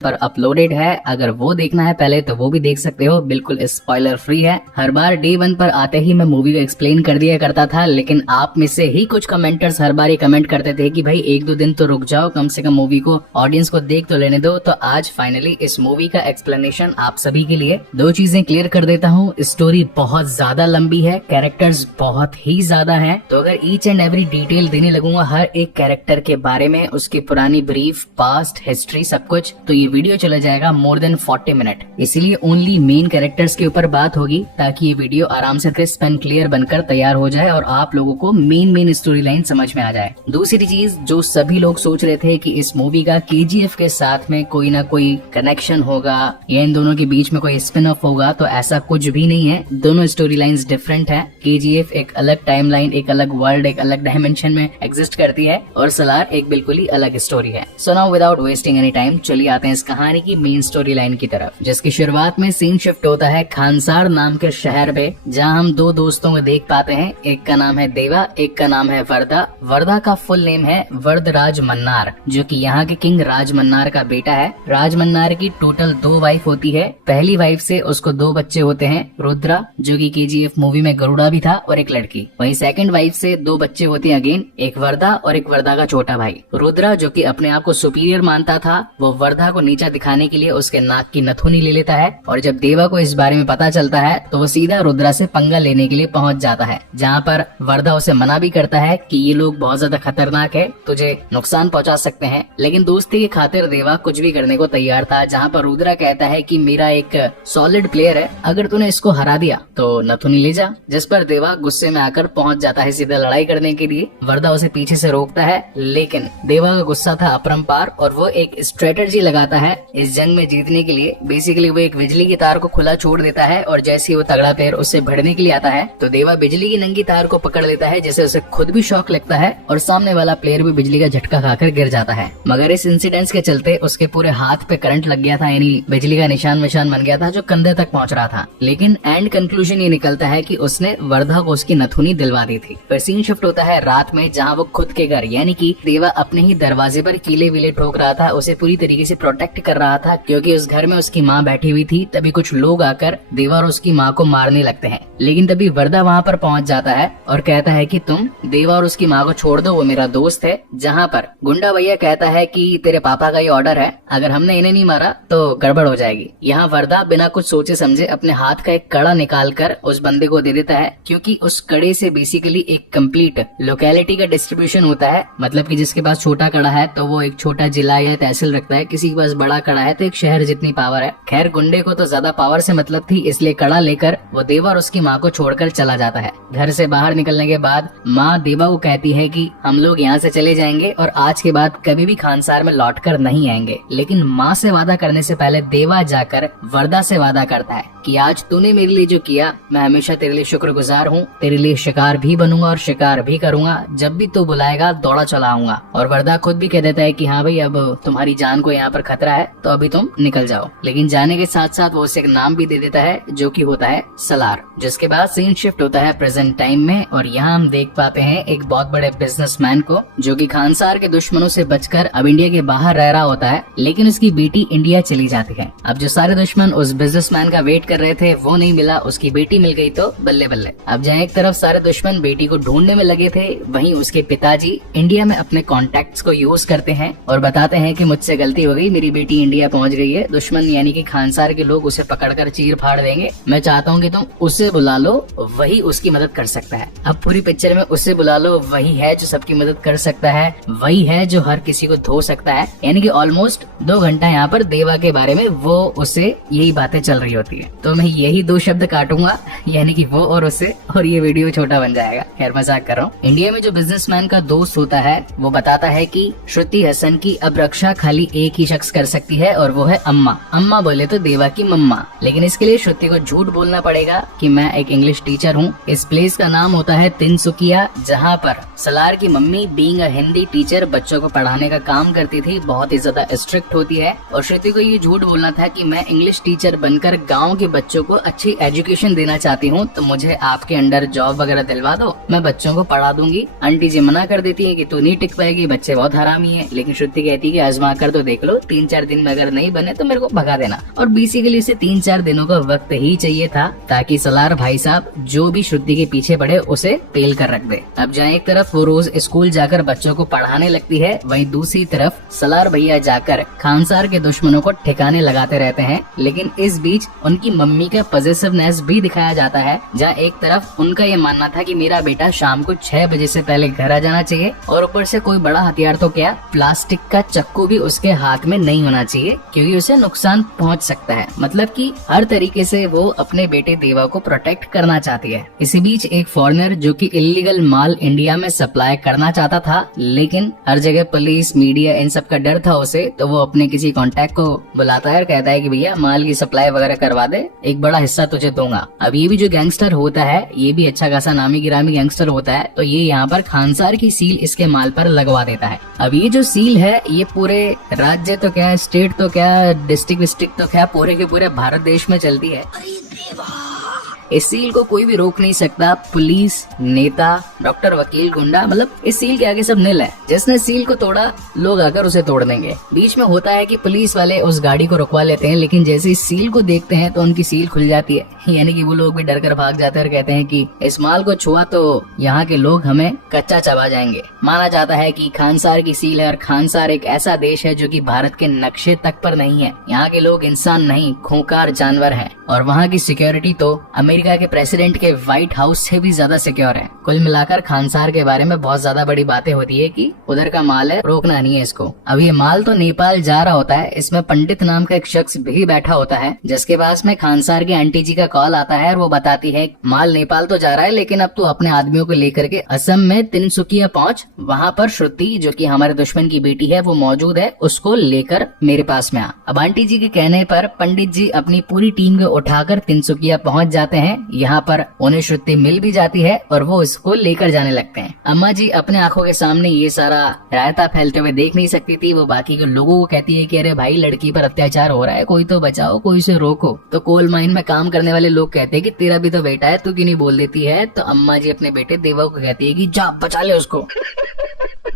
पर अपलोडेड है। अगर वो देखना है पहले तो वो भी देख सकते हो, बिल्कुल स्पॉइलर फ्री है। हर बार डे 1 पर आते ही मैं मूवी को एक्सप्लेन कर दिया करता था, लेकिन आप में से ही कुछ कमेंटर्स हर बार ही कमेंट करते थे कि भाई 1-2 दिन तो रुक जाओ, कम से कम मूवी को ऑडियंस को देख तो लेने दो। तो आज फाइनली इस मूवी का एक्सप्लेनेशन आप सभी के लिए। 2 चीजें क्लियर कर देता हूँ, स्टोरी बहुत ज्यादा लंबी है, कैरेक्टर्स बहुत ही ज्यादा है, तो अगर ईच एंड एवरी डिटेल देने लगूंगा हर एक कैरेक्टर के बारे में, उसकी पुरानी ब्रीफ, पास्ट, हिस्ट्री, सब कुछ, तो ये वीडियो चला जाएगा मोर देन 40 मिनट। इसीलिए ओनली मेन कैरेक्टर्स के ऊपर बात होगी ताकि ये वीडियो आराम से क्रिस्प एंड क्लियर बनकर तैयार हो जाए और आप लोगों को मेन स्टोरी लाइन समझ में आ जाए। दूसरी चीज, जो सभी लोग सोच रहे थे कि इस मूवी का KGF के साथ में कोई ना कोई कनेक्शन होगा या इन दोनों के बीच में कोई स्पिन ऑफ होगा, तो ऐसा कुछ भी नहीं है। दोनों स्टोरी लाइन्स डिफरेंट है। KGF एक अलग टाइमलाइन, एक अलग वर्ल्ड, एक अलग डायमेंशन में एग्जिस्ट करती है और सलार एक बिल्कुल ही अलग स्टोरी है। So now without wasting any time चलिए आते हैं इस कहानी की मेन स्टोरी लाइन की तरफ, जिसकी शुरुआत में सीन शिफ्ट होता है खानसार नाम के शहर पे, जहां हम 2 दोस्तों को देख पाते हैं। एक का नाम है देवा, एक का नाम है वर्दा। वर्दा का फुल नेम है वरदराज मन्नार, जो कि यहाँ के किंग राज मन्नार का बेटा है। राज मन्नार की टोटल 2 वाइफ होती है। पहली वाइफ से उसको 2 बच्चे होते हैं, रुद्रा जो कि KGF मूवी में गरुड़ा भी था, और एक लड़की। वहीं सेकंड वाइफ से 2 बच्चे होते हैं अगेन, एक वर्दा और एक वर्दा का छोटा भाई। रुद्रा जो कि अपने आप को सुपीरियर मानता था, वो वर्दा को नीचा दिखाने के लिए उसके नाक की नथुनी ले लेता है, और जब देवा को इस बारे में पता चलता है तो वो सीधा रुद्रा से पंगा लेने के लिए पहुंच जाता है, जहां पर वर्दा उसे मना भी करता है कि ये लोग बहुत ज्यादा खतरनाक है, तुझे नुकसान पहुंचा सकते हैं। लेकिन दोस्ती की खातिर देवा कुछ भी करने को तैयार था, जहां पर रुद्रा कहता है कि मेरा एक सॉलिड प्लेयर है, अगर तूने इसको हरा दिया तो नथुनी ले जा। जिस पर देवा गुस्से में आकर पहुंच जाता है सीधा लड़ाई करने के लिए। वर्दा उसे पीछे से रोकता है, लेकिन देवा का गुस्सा था अपरंपार और वो एक स्ट्रेटेजी लगाता है इस जंग में जीतने के लिए। बेसिकली वो एक बिजली की तार को खुला छोड़ देता है और जैसे ही वो तगड़ा प्लेयर उससे भिड़ने के लिए आता है तो देवा बिजली की नंगी तार को पकड़ लेता है, जिससे उसे खुद भी शॉक लगता है और सामने वाला प्लेयर भी बिजली का झटका खाकर गिर जाता है। मगर इस इंसिडेंट के चलते उसके पूरे हाथ पे करंट लग गया था, यानी बिजली का निशान बन गया था जो कंधे तक पहुंच रहा था। लेकिन एंड कंक्लूजन ये निकलता है कि उसने वर्धा को उसकी नथुनी दिलवा दी थी। फिर सीन शिफ्ट होता है रात में, जहाँ वो खुद के घर यानी कि देवा अपने ही दरवाजे पर कीले विले ठोक रहा था, उसे पूरी तरीके से प्रोटेक्ट कर रहा था, क्योंकि उस घर में उसकी माँ बैठी हुई थी। तभी कुछ लोग आकर देवा और उसकी माँ को मारने लगते हैं, लेकिन तभी वर्दा वहाँ पर पहुँच जाता है और कहता है कि तुम देवा और उसकी माँ को छोड़ दो, वो मेरा दोस्त है। जहाँ पर गुंडा भैया कहता है कि तेरे पापा का ये ऑर्डर है, अगर हमने इन्हें नहीं मारा तो गड़बड़ हो जाएगी। यहाँ वर्दा बिना कुछ सोचे समझे अपने हाथ का एक कड़ा निकाल कर उस बंदे को दे देता है, क्योंकि उस कड़े से बेसिकली एक कंप्लीट लोकेलिटी का डिस्ट्रीब्यूशन होता है। मतलब कि जिसके पास छोटा कड़ा है तो वो एक छोटा जिला या तहसील रखता है, किसी के पास बड़ा कड़ा है तो एक शहर जितनी पावर है। खैर गुंडे को तो ज्यादा पावर से मतलब थी, इसलिए कड़ा लेकर वो देवा और उसकी माँ को छोड़कर चला जाता है। घर से बाहर निकलने के बाद माँ देवा को कहती है कि हम लोग यहाँ से चले जाएंगे और आज के बाद कभी भी खानसार में लौटकर नहीं आएंगे। लेकिन माँ से वादा करने से पहले देवा जाकर वर्दा से वादा करता है कि आज तूने मेरे लिए जो किया, मैं हमेशा तेरे लिए शुक्रगुजार हूँ, तेरे लिए शिकार भी बनूंगा और शिकार भी करूंगा, जब भी तू बुलाएगा दौड़ा चला आऊंगा। और वर्दा खुद भी कह देता है कि हाँ भाई अब तुम्हारी जान को यहाँ पर खतरा है तो अभी तुम निकल जाओ। लेकिन जाने के साथ साथ वो उसे एक नाम भी दे देता है जो कि होता है सलार। जिसके बाद सीन शिफ्ट होता है प्रेजेंट टाइम में और यहाँ हम देख पाते हैं एक बहुत बड़े बिजनेसमैन को, जो कि खानसार के दुश्मनों से बचकर अब इंडिया के बाहर रह रहा होता है, लेकिन उसकी बेटी इंडिया चली जाती है। अब जो सारे दुश्मन उस बिजनेसमैन का वेट कर रहे थे वो नहीं मिला, उसकी बेटी मिल गई तो बल्ले बल्ले। अब जहाँ एक तरफ सारे दुश्मन बेटी को ढूंढने में लगे थे, वहीं उसके पिताजी इंडिया में अपने कॉन्टेक्ट्स को यूज करते हैं और बताते हैं कि मुझसे गलती हो गई, मेरी बेटी इंडिया पहुंच गई है, दुश्मन यानी कि खानसार के लोग उसे पकड़कर चीर फाड़ देंगे, मैं चाहता हूँ कि तुम उसे बुला लो, वही उसकी मदद कर सकता है। अब पूरी पिक्चर में उसे बुला लो, वही है जो सबकी मदद कर सकता है, वही है जो हर किसी को धो सकता है। यानी कि ऑलमोस्ट 2 घंटा यहाँ पर देवा के बारे में वो उसे यही बातें चल रही होती है। तो मैं यही 2 शब्द काटूंगा, यानी कि वो और उसे, और ये वीडियो छोटा बन जाएगा। खैर मजाक कर रहा हूँ। इंडिया में जो बिजनेसमैन का दोस्त होता है वो बताता है कि श्रुति हसन की अब रक्षा खाली एक ही शख्स कर सकती है और वो है अम्मा। अम्मा बोले तो देवा की मम्मा, लेकिन इसके लिए श्रुति को झूठ बोलना पड़ेगा कि मैं एक इंग्लिश टीचर हूँ। इस प्लेस का नाम होता है तिनसुकिया, जहाँ पर सलार की mummy being a Hindi teacher बच्चों को पढ़ाने का काम करती थी, बहुत ही ज्यादा स्ट्रिक्ट होती है। और श्रुति को ये झूठ बोलना था कि मैं इंग्लिश टीचर बनकर गाँव के बच्चों को अच्छी एजुकेशन देना चाहती हूँ, तो मुझे आपके अंडर जॉब वगैरह दिलवा दो, मैं बच्चों को पढ़ा दूंगी। आंटी जी मना कर देती है कि तू नहीं टिक पाएगी, बच्चे बहुत हरामी है। लेकिन श्रुति कहती है कि आजमा कर तो देख लो, 3 3-4 दिन में अगर नहीं बने तो मेरे को भगा देना। और बेसिकली उसे 3-4 दिनों का वक्त ही चाहिए था ताकि सलार भाई साहब जो भी श्रुति के पीछे पड़े उसे पेल कर रख दे। अब जहाँ एक तरफ वो रोज स्कूल जाकर बच्चों को पढ़ाने लगती है, वहीं दूसरी तरफ सलार भैया जाकर खानसार के दुश्मनों को ठिकाने लगाते रहते हैं। लेकिन इस बीच उनकी मम्मी का पॉजिटिवनेस भी दिखाया जाता है, जहाँ एक तरफ उनका ये मानना था कि मेरा बेटा शाम को 6 बजे से पहले घर आ जाना चाहिए और ऊपर से कोई बड़ा हथियार तो क्या, प्लास्टिक का चक्कू भी उसके हाथ में नहीं होना चाहिए क्योंकि उसे नुकसान पहुंच सकता है। मतलब कि हर तरीके से वो अपने बेटे देवा को प्रोटेक्ट करना चाहती है। इसी बीच एक फॉरेनर जो कि इलीगल माल इंडिया में सप्लाई करना चाहता था, लेकिन हर जगह पुलिस मीडिया इन सब का डर था उसे, तो वो अपने किसी कॉन्टेक्ट को बुलाता है और कहता है कि भैया माल की सप्लाई वगैरह करवा दे, एक बड़ा हिस्सा तुझे दूंगा। अब ये भी जो गैंगस्टर होता है, ये भी अच्छा खासा नामी गिरामी गैंगस्टर होता है, तो ये यहाँ पर खानसार की सील इसके माल पर लगवा देता है। अब ये जो सील है ये पूरे राज्य तो क्या, स्टेट तो क्या, डिस्ट्रिक्ट तो क्या, पूरे के पूरे भारत देश में चलती है। इस सील को कोई भी रोक नहीं सकता, पुलिस, नेता, डॉक्टर, वकील, गुंडा, मतलब इस सील के आगे सब नील है। जिसने सील को तोड़ा लोग आकर उसे तोड़ देंगे। बीच में होता है कि पुलिस वाले उस गाड़ी को रुकवा लेते हैं, लेकिन जैसे इस सील को देखते हैं तो उनकी सील खुल जाती है, यानी कि वो लोग भी डर कर भाग जाते हैं और कहते हैं कि इस माल को छुआ तो यहाँ के लोग हमें कच्चा चबा जाएंगे। माना जाता है कि खानसार की सील है और खानसार एक ऐसा देश है जो कि भारत के नक्शे तक पर नहीं है। यहाँ के लोग इंसान नहीं, खूंखार जानवर हैं और वहाँ की सिक्योरिटी तो अमेरिका के प्रेसिडेंट के व्हाइट हाउस से भी ज्यादा सिक्योर है। कुल मिलाकर खानसार के बारे में बहुत ज्यादा बड़ी बातें होती है कि उधर का माल है, रोकना नहीं है इसको। अब ये माल तो नेपाल जा रहा होता है, इसमें पंडित नाम का एक शख्स भी बैठा होता है जिसके पास में खानसार के आंटी जी का कॉल आता है और वो बताती है माल नेपाल तो जा रहा है, लेकिन अब तू अपने आदमियों को लेकर के असम में तिनसुकिया पहुंच, वहाँ पर श्रुति जो कि हमारे दुश्मन की बेटी है वो मौजूद है, उसको लेकर मेरे पास में आ। अब आंटी जी के कहने पर पंडित जी अपनी पूरी टीम को उठाकर तिनसुकिया पहुंच जाते हैं। यहाँ पर उन्हें श्रुति मिल भी जाती है और वो इसको लेकर जाने लगते हैं। अम्मा जी अपने आंखों के सामने ये सारा रायता फैलते हुए देख नहीं सकती थी। वो बाकी के लोगों को कहती है कि अरे भाई लड़की पर अत्याचार हो रहा है, कोई तो बचाओ, कोई उसे रोको। तो कोल माइन में काम करने वाले लोग कहते हैं कि तेरा भी तो बेटा है, तू क्यों नहीं बोल देती है। तो अम्मा जी अपने बेटे देवा को कहती है कि जा बचा ले उसको।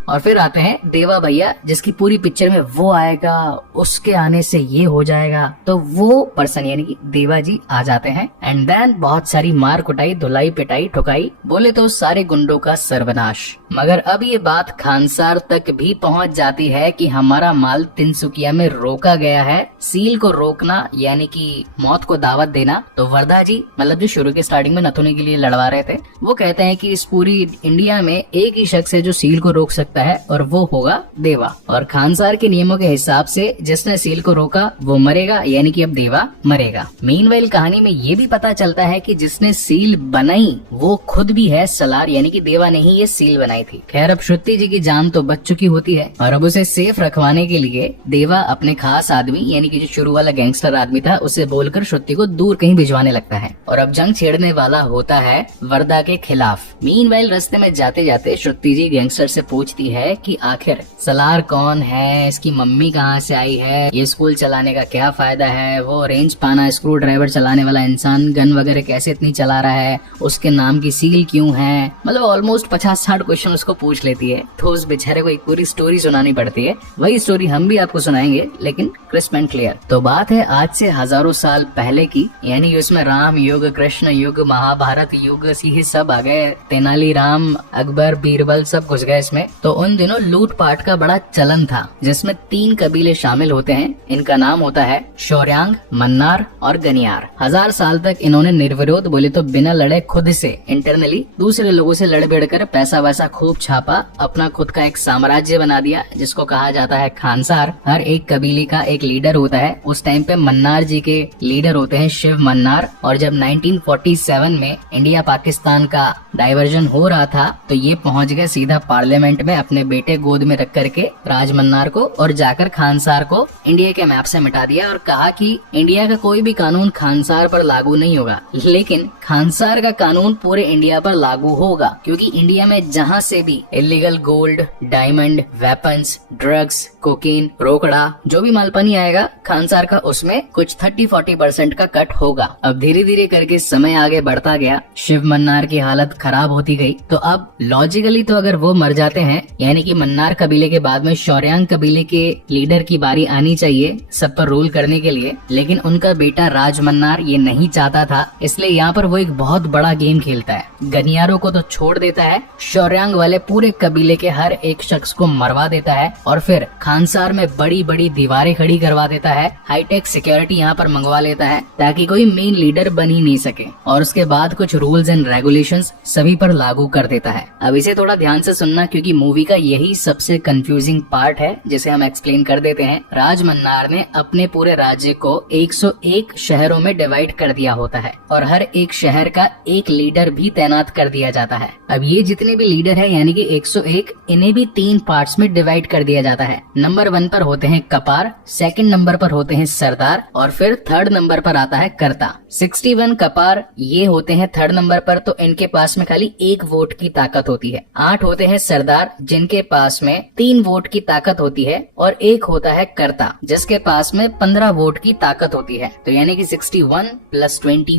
और फिर आते हैं देवा भैया, जिसकी पूरी पिक्चर में वो आएगा, उसके आने से ये हो जाएगा। तो वो पर्सन यानी कि देवा जी आ जाते हैं एंड देन बहुत सारी मार कुटाई, धुलाई, पिटाई, ठुकाई, बोले तो सारे गुंडों का सर्वनाश। मगर अब ये बात खानसार तक भी पहुंच जाती है कि हमारा माल तिनसुकिया में रोका गया है। सील को रोकना यानी कि मौत को दावत देना। तो वरदा जी मतलब जो शुरू के स्टार्टिंग में नथुनी के लिए लड़वा रहे थे, वो कहते हैं कि इस पूरी इंडिया में एक ही शख्स है जो सील को रोक सकता है और वो होगा देवा। और खानसार के नियमों के हिसाब से जिसने सील को रोका वो मरेगा, यानी कि अब देवा मरेगा। मीनवाइल कहानी में ये भी पता चलता है कि जिसने सील बनाई वो खुद भी है सलार, यानी कि देवा ने ही ये सील बनाई थी। खैर अब श्रुति जी की जान तो बच चुकी होती है और अब उसे सेफ रखवाने के लिए देवा अपने खास आदमी यानी कि जो शुरू वाला गैंगस्टर आदमी था उसे बोलकर श्रुति को दूर कहीं भिजवाने लगता है और अब जंग छेड़ने वाला होता है वरदा के खिलाफ। मीनवाइल रास्ते में जाते जाते श्रुति जी गैंगस्टर से पूछती है कि आखिर सलार कौन है, इसकी मम्मी कहाँ से आई है, ये स्कूल चलाने का क्या फायदा है, वो रेंज पाना स्क्रू ड्राइवर चलाने वाला इंसान गन वगैरह कैसे इतनी चला रहा है, उसके नाम की सील क्यों है। मतलब ऑलमोस्ट 50-60 क्वेश्चन उसको पूछ लेती है। तो उस बेचारे को एक पूरी स्टोरी सुनानी पड़ती है। वही स्टोरी हम भी आपको सुनाएंगे लेकिन क्रिस्प एंड क्लियर। तो बात है आज से हजारों साल पहले की, यानी उसमें राम युग, कृष्ण युग, महाभारत युग, सिंह सब आ गए, तेनालीराम, अकबर, बीरबल सब घुस गए इसमें। तो उन दिनों लूटपाट का बड़ा चलन था जिसमें 3 कबीले शामिल होते हैं। इनका नाम होता है शौर्यांग, मन्नार और गनियार। 1000 साल तक इन्होंने निर्विरोध बोले तो बिना लड़े खुद से इंटरनली दूसरे लोगों से लड़ भिड़ कर पैसा वैसा खूब छापा, अपना खुद का एक साम्राज्य बना दिया जिसको कहा जाता है खानसार। हर एक कबीले का एक लीडर होता है। उस टाइम पे मन्नार जी के लीडर होते हैं शिव मन्नार। और जब 1947 में इंडिया पाकिस्तान का डाइवर्जन हो रहा था तो ये पहुंच गए सीधा पार्लियामेंट में अपने बेटे गोद में रख करके राज मन्नार को, और जाकर खानसार को इंडिया के मैप से मिटा दिया और कहा कि इंडिया का कोई भी कानून खानसार पर लागू नहीं होगा, लेकिन खानसार का कानून पूरे इंडिया पर लागू होगा, क्योंकि इंडिया में जहाँ से भी illegal gold, diamond, weapons, drugs, cocaine, रोकड़ा, जो भी मालपानी आएगा खानसार का, उसमें कुछ 30-40% का कट होगा। अब धीरे धीरे करके समय आगे बढ़ता गया, शिव मन्नार की हालत खराब होती गई। तो अब लॉजिकली तो अगर वो मर जाते हैं, यानी कि मन्नार कबीले के बाद में शौर्यांग कबीले के लीडर की बारी आनी चाहिए सब पर रूल करने के लिए, लेकिन उनका बेटा राज मन्नार ये नहीं चाहता था। इसलिए यहाँ पर वो एक बहुत बड़ा गेम खेलता है। गनियारों को तो छोड़ देता है, शौर्यांग वाले पूरे कबीले के हर एक शख्स को मरवा देता है और फिर खानसार में बड़ी बड़ी दीवारें खड़ी करवा देता है। हाईटेक सिक्योरिटी यहाँ पर मंगवा लेता है ताकि कोई मेन लीडर बन ही नहीं सके, और उसके बाद कुछ रूल्स एंड रेगुलेशंस सभी पर लागू कर देता है। अब इसे थोड़ा ध्यान से सुनना, क्योंकि मूवी का यही सबसे कंफ्यूजिंग पार्ट है जिसे हम एक्सप्लेन कर देते हैं। राज मन्नार ने अपने पूरे राज्य को 101 शहरों में डिवाइड कर दिया होता है और हर एक शहर का एक लीडर भी तैनात कर दिया जाता है। अब ये जितने भी लीडर है यानी कि 101, इन्हें भी 3 पार्ट्स में डिवाइड कर दिया जाता है। नंबर 1 पर होते हैं कपार, सेकंड नंबर पर होते हैं सरदार और फिर थर्ड नंबर पर आता है कर्ता। 61 कपार ये होते हैं थर्ड नंबर पर, तो इनके पास में खाली 1 वोट की ताकत होती है। 8 होते हैं सरदार जिनके पास में 3 वोट की ताकत होती है और एक होता है कर्ता जिसके पास में 15 वोट की ताकत होती है। तो यानी कि 61 + 24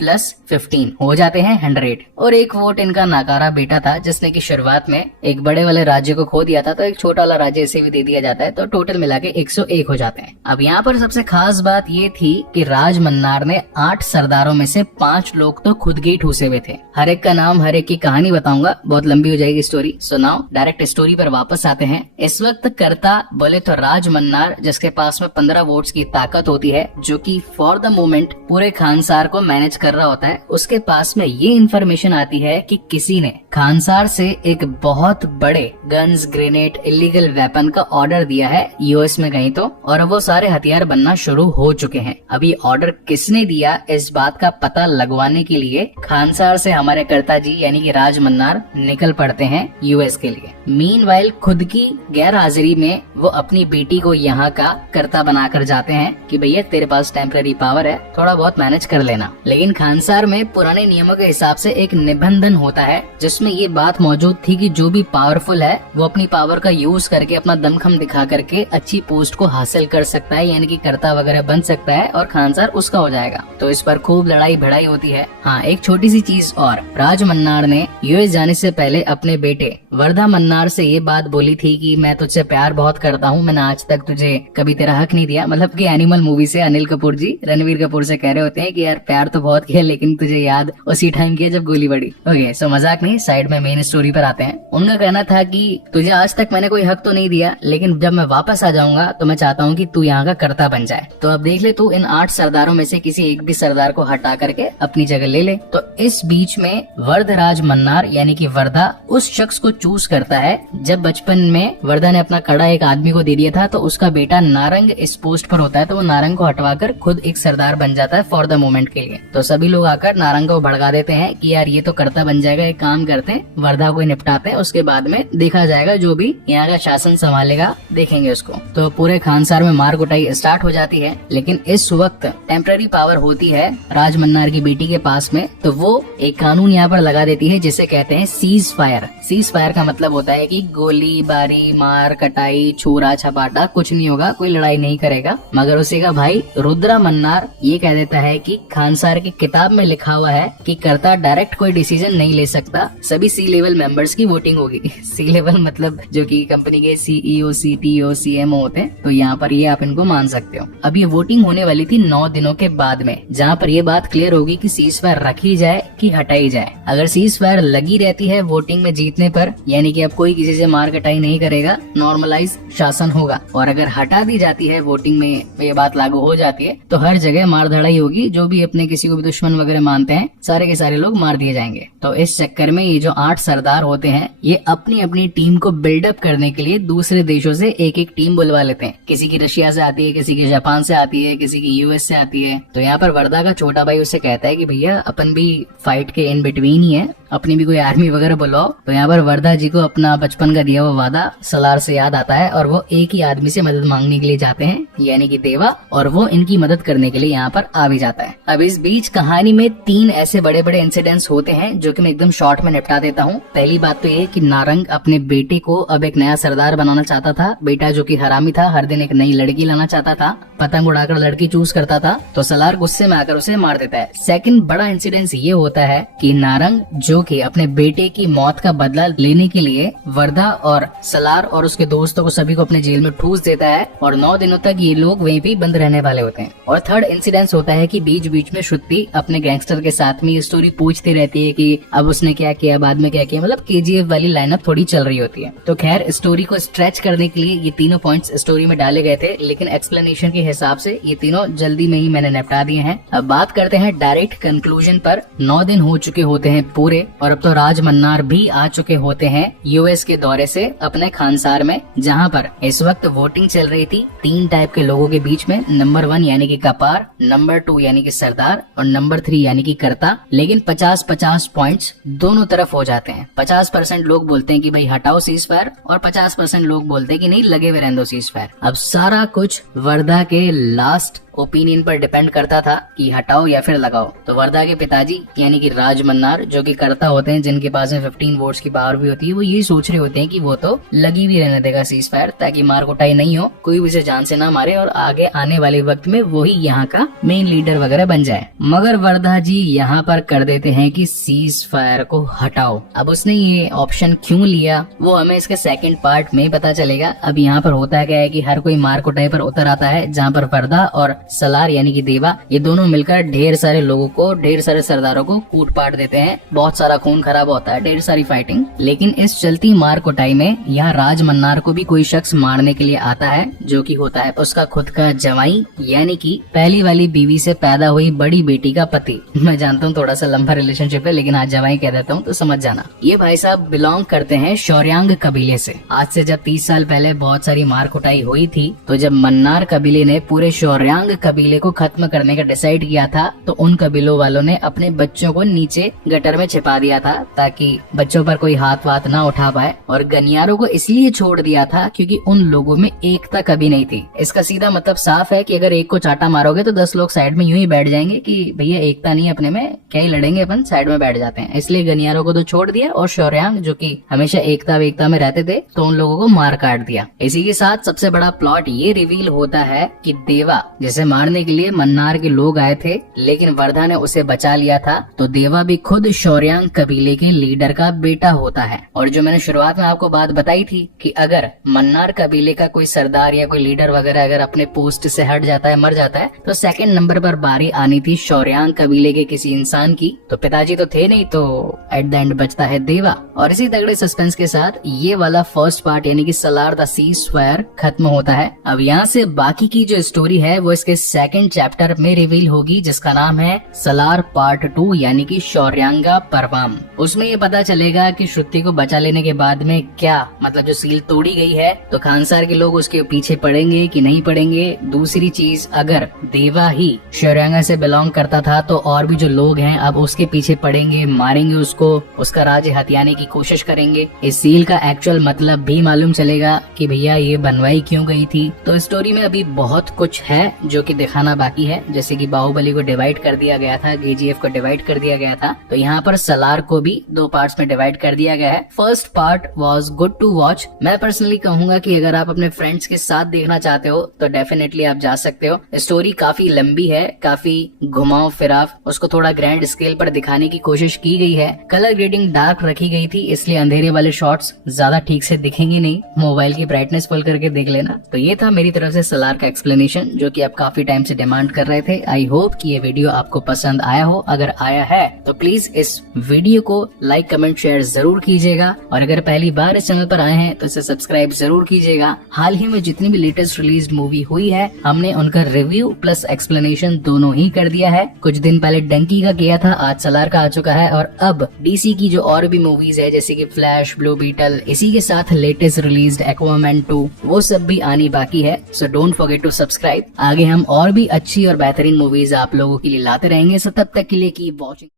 + 15 हो जाते हैं 100। और एक वोट इनका नाकारा बेटा था जिसने की शुरुआत में एक बड़े वाले राज्य को खो दिया था, तो एक छोटा वाला राज्य इसे भी दे दिया जाता है, तो टोटल मिला के 101 हो जाते हैं। अब यहाँ पर सबसे खास बात ये थी कि राज मन्नार ने 8 सरदारों में से 5 लोग तो खुद ही ठूसे हुए थे। हर एक का नाम, हर एक की कहानी बताऊंगा, बहुत लंबी हो जाएगी story. So now direct story पर वापस आते हैं। इस वक्त कर्ता बोले तो राज मन्नार, जिसके पास में 15 वोट्स की ताकत होती है, जो कि फॉर द मोमेंट पूरे खानसार को मैनेज कर रहा होता है। उसके पास में ये इन्फॉर्मेशन आती है कि किसी ने खानसार से एक बहुत बड़े गन्स, ग्रेनेड, इलीगल वेपन का ऑर्डर दिया है यूएस में कहीं तो, और वो सारे हथियार बनना शुरू हो चुके हैं। अभी ऑर्डर किसने दिया, इस बात का पता लगवाने के लिए खानसार से हमारे कर्ता जी यानी कि राज मन्नार निकल पड़ते हैं यूएस के लिए। मीनवाइल खुद की गैर हाजिरी में वो अपनी बेटी को यहाँ का कर्ता बनाकर जाते हैं कि भैया तेरे पास टेम्पररी पावर है, थोड़ा बहुत मैनेज कर लेना। लेकिन खानसार में पुराने नियमों के हिसाब से एक निबंधन होता है जिसमें ये बात मौजूद थी कि जो भी पावरफुल है वो अपनी पावर का यूज करके, अपना दमखम दिखा करके अच्छी पोस्ट को हासिल कर सकता है, यानी कि कर्ता वगैरह बन सकता है और खानसार उसका हो जाएगा। तो इस पर खूब लड़ाई भिड़ाई होती है। हाँ, एक छोटी सी चीज और, राज मन्नार ने यूएस जाने से पहले अपने बेटे वर्धा मन्नार से ये बात बोली थी कि मैं तुझसे प्यार बहुत करता हूँ, मैंने आज तक तुझे कभी तेरा हक नहीं दिया। मतलब कि एनिमल मूवी से अनिल कपूर जी रणवीर कपूर से कह रहे होते हैं कि यार प्यार तो बहुत किया, लेकिन तुझे याद उसी टाइम किया जब गोली बढ़ी। ओके, सो मजाक नहीं, साइड में मेन स्टोरी पर आते हैं। उनका कहना था कि तुझे आज तक मैंने कोई हक तो नहीं दिया, लेकिन जब मैं वापस आ जाऊंगा तो मैं चाहता हूँ कि तू यहाँ का कर्ता बन जाए। तो अब देख ले, तू इन 8 सरदारों में से किसी एक भी सरदार को हटा करके अपनी जगह ले ले। तो इस बीच में वर्धराज मन्नार यानी कि वर्धा उस शख्स को चूज करता है। जब बचपन में वर्धा ने अपना कड़ा एक आदमी को दे दिया था, तो उसका बेटा नारंग इस पोस्ट पर होता है, तो वो नारंग को हटवाकर खुद एक सरदार बन जाता है फॉर द मोमेंट के लिए। तो सभी लोग आकर नारंग को भड़का देते हैं कि यार ये तो कर्ता बन जाएगा, एक काम करते हैं वर्धा को निपटाते हैं, उसके बाद में देखा जाएगा, जो भी यहाँ का शासन संभालेगा देखेंगे उसको। तो पूरे खानसार में मार कुटाई स्टार्ट हो जाती है। लेकिन इस वक्त टेम्पररी पावर होती है राज मन्नार की बेटी के पास में, तो वो एक कानून यहाँ पर लगा देती है जिसे कहते हैं सीज फायर। सीज फायर का मतलब होता है कि गोली बारी, मार कटाई, छूरा छपाटा कुछ नहीं होगा, कोई लड़ाई नहीं करेगा। मगर उसी का भाई रुद्रा मन्नार ये कह देता है कि खानसार की किताब में लिखा हुआ है कि कर्ता डायरेक्ट कोई डिसीजन नहीं ले सकता, सभी सी लेवल मेंबर्स की वोटिंग होगी। सी लेवल मतलब जो कि कंपनी के सीईओ, सीटीओ, सीएमओ होते हैं, तो यहाँ पर ये आप इनको मान सकते हो। अब ये वोटिंग होने वाली थी 9 दिनों के बाद में, जहाँ पर ये बात क्लियर होगी कि सीज फायर रखी जाए कि हटाई जाए। अगर सीज फायर लगी रहती है वोटिंग में जीतने पर, यानी कि अब कोई किसी से मार कटाई नहीं करेगा, नॉर्मलाइज शासन होगा। और अगर हटा दी जाती है वोटिंग में ये बात लागू हो जाती है, तो हर जगह मार धड़ाई होगी। जो भी अपने किसी को भी दुश्मन वगैरह मानते हैं, सारे के सारे लोग मार दिए जाएंगे। तो इस चक्कर में ये जो 8 सरदार होते हैं, ये अपनी अपनी टीम को बिल्डअप करने के लिए दूसरे देशों से एक एक टीम बुलवा लेते हैं। किसी की रशिया से आती है, किसी की जापान से आती है, किसी की यूएस से आती है। तो यहाँ पर वर्धा का छोटा भाई उससे कहता है कि भैया अपन भी फाइट के इन बिटवीन ही है, अपनी भी कोई आर्मी वगैरह बुलाओ। तो यहाँ पर वर्धा जी को अपना बचपन का दिया हुआ वादा सलार से याद आता है और वो एक ही आदमी से मदद मांगने के लिए जाते हैं, यानी कि देवा, और वो इनकी मदद करने के लिए यहाँ पर आ भी जाता है। अब इस बीच कहानी में 3 ऐसे बड़े बड़े इंसिडेंट्स होते हैं जो कि मैं एकदम शॉर्ट में निपटा देता हूँ। पहली बात तो ये कि नारंग अपने बेटे को अब एक नया सरदार बनाना चाहता था। बेटा जो कि हरामी था, हर दिन एक नई लड़की लाना चाहता था, पतंग उड़ाकर लड़की चूज करता था, तो सलार गुस्से में आकर उसे मार देता है। सेकंड बड़ा इंसिडेंस ये होता है कि नारंग जो कि अपने बेटे की मौत का बदला लेने के लिए वर्धा और सलार और उसके दोस्तों को सभी को अपने जेल में ठूस देता है और 9 दिनों तक ये लोग वहीं पे बंद रहने वाले होते हैं। और थर्ड इंसिडेंस होता है कि बीच बीच में श्रुति अपने गैंगस्टर के साथ में ये स्टोरी पूछती रहती है कि अब उसने क्या किया, बाद में क्या किया, मतलब KGF वाली लाइनअप थोड़ी चल रही होती है। तो खैर स्टोरी को स्ट्रेच करने के लिए ये तीनों पॉइंट्स स्टोरी में डाले गए थे, लेकिन एक्सप्लेनेशन के हिसाब से ये तीनों जल्दी में ही मैंने निपटा दिए हैं। अब बात करते हैं डायरेक्ट कंक्लूजन पर। 9 दिन हो चुके होते हैं पूरे और अब तो राज मन्नार भी आ चुके होते हैं US के दौरे से अपने खानसार में, जहाँ पर इस वक्त वोटिंग चल रही थी 3 टाइप के लोगों के बीच में। नंबर 1 यानी कि कपार, नंबर 2 यानी कि सरदार और नंबर 3 यानी कि कर्ता। लेकिन 50-50 पॉइंट्स दोनों तरफ हो जाते हैं। 50% लोग बोलते हैं कि भाई हटाओ सीज फायर और 50% लोग बोलते हैं कि नहीं लगे हुए रहने दो सीज फायर। अब सारा कुछ वर्धा के लास्ट ओपिनियन पर डिपेंड करता था कि हटाओ या फिर लगाओ। तो वर्धा के पिताजी यानी कि राज मन्नार जो कि कर्ता होते हैं, जिनके पास में 15 वोट्स की पावर भी होती है, वो ये सोच रहे होते हैं कि वो तो लगी भी रहने देगा सीज फायर, ताकि मार कुटाई नहीं हो, कोई भी उसे जान से ना मारे और आगे आने वाले वक्त में वही यहाँ का मेन लीडर वगैरह बन जाए। मगर वर्धा जी यहाँ पर कर देते हैं कि सीज फायर को हटाओ। अब उसने ये ऑप्शन क्यों लिया वो हमें इसके सेकंड पार्ट में पता चलेगा। अब यहाँ पर होता क्या है कि हर कोई मार कुटाई पर उतर आता है, जहाँ पर वर्धा और सलार यानी कि देवा ये दोनों मिलकर ढेर सारे लोगों को, ढेर सारे सरदारों को कूट पाट देते हैं। बहुत सारा खून खराब होता है, ढेर सारी फाइटिंग। लेकिन इस चलती मार कुटाई में यहाँ राज मन्नार को भी कोई शख्स मारने के लिए आता है, जो कि होता है उसका खुद का जवाई यानी कि पहली वाली बीवी से पैदा हुई बड़ी बेटी का पति। मैं जानता हूँ थोड़ा सा लंबा रिलेशनशिप है, लेकिन आज जवाई कह देता हूँ तो समझ जाना। ये भाई साहब बिलोंग करते हैं शौर्यांग कबीले से। आज से जब 30 साल पहले बहुत सारी मार कुटाई हुई थी, तो जब मन्नार कबीले ने पूरे शौर्यांग कबीले को खत्म करने का डिसाइड किया था, तो उन कबीलों वालों ने अपने बच्चों को नीचे गटर में छिपा दिया था ताकि बच्चों पर कोई हाथ वाथ ना उठा पाए। और गनियारों को इसलिए छोड़ दिया था क्योंकि उन लोगों में एकता कभी नहीं थी। इसका सीधा मतलब साफ है कि अगर एक को चाटा मारोगे तो 10 लोग साइड में यूं ही बैठ जाएंगे कि भैया एकता नहीं अपने में, क्या ही लड़ेंगे, अपन साइड में बैठ जाते हैं। इसलिए गनियारों को तो छोड़ दिया और शौर्यांग जो कि हमेशा एकता में रहते थे, तो उन लोगों को मार काट दिया। इसी के साथ सबसे बड़ा प्लॉट ये रिवील होता है कि देवा जिसे मारने के लिए मन्नार के लोग आए थे, लेकिन वर्धा ने उसे बचा लिया था। तो देवा भी खुद शौर्यांग कबीले के लीडर का बेटा होता है। और जो मैंने शुरुआत में आपको बात बताई थी कि अगर मन्नार कबीले का कोई सरदार या कोई लीडर वगैरह अगर अपने पोस्ट से हट जाता है, मर जाता है, तो सेकंड नंबर पर बारी आनी थी शौर्यांग कबीले के किसी इंसान की। तो पिताजी तो थे नहीं, तो एट द एंड बचता है देवा। और इसी तगड़े सस्पेंस के साथ ये वाला फर्स्ट पार्ट यानी कि सलार द सीज फायर खत्म होता है। अब यहाँ से बाकी की जो स्टोरी है वो इसके सेकंड चैप्टर में रिवील होगी, जिसका नाम है सलार पार्ट 2 यानी कि शौर्यांगा परवाम। उसमें ये पता चलेगा कि श्रुति को बचा लेने के बाद में क्या मतलब जो सील तोड़ी गई है, तो खानसार के लोग उसके पीछे पड़ेंगे कि नहीं पड़ेंगे। दूसरी चीज, अगर देवा ही शौर्यांगा से बिलोंग करता था तो और भी जो लोग हैं अब उसके पीछे पड़ेंगे, मारेंगे उसको, उसका राज्य हथियाने की कोशिश करेंगे। इस सील का एक्चुअल मतलब भी मालूम चलेगा कि भैया ये बनवाई क्यों गई थी। तो स्टोरी में अभी बहुत कुछ है जो कि दिखाना बाकी है। जैसे कि बाहुबली को डिवाइड कर दिया गया था, KGF को डिवाइड कर दिया गया था, तो यहाँ पर सलार को भी 2 पार्ट्स में डिवाइड कर दिया गया है। First part was good to watch. मैं पर्सनली कहूंगा कि अगर आप अपने फ्रेंड्स के साथ देखना चाहते हो तो डेफिनेटली आप जा सकते हो। स्टोरी काफी लंबी है, काफी घुमाव फिराव, उसको थोड़ा ग्रैंड स्केल पर दिखाने की कोशिश की गई है। कलर ग्रेडिंग डार्क रखी गई थी, इसलिए अंधेरे वाले शॉट्स ज्यादा ठीक से दिखेंगे नहीं। मोबाइल की ब्राइटनेस फुल करके देख लेना। तो ये था मेरी तरफ से सलार का एक्सप्लेनेशन, जो कि आप काफी टाइम से डिमांड कर रहे थे। आई होप कि ये वीडियो आपको पसंद आया हो। अगर आया है तो प्लीज इस वीडियो को लाइक कमेंट शेयर जरूर कीजिएगा, और अगर पहली बार इस चैनल पर आए हैं तो इसे सब्सक्राइब जरूर कीजिएगा। हाल ही में जितनी भी लेटेस्ट रिलीज मूवी हुई है हमने उनका रिव्यू प्लस एक्सप्लेनेशन दोनों ही कर दिया है। कुछ दिन पहले डंकी का किया था, आज सलार का आ चुका है, और अब DC की जो और भी मूवीज है जैसे कि फ्लैश, ब्लू बीटल, इसी के साथ लेटेस्ट रिलीज्ड एक्वामैन 2, वो सब भी आनी बाकी है। So don't forget to subscribe. आगे हम और भी अच्छी और बेहतरीन मूवीज आप लोगों के लिए लाते रहेंगे। सो तब तक के लिए कीप वॉचिंग।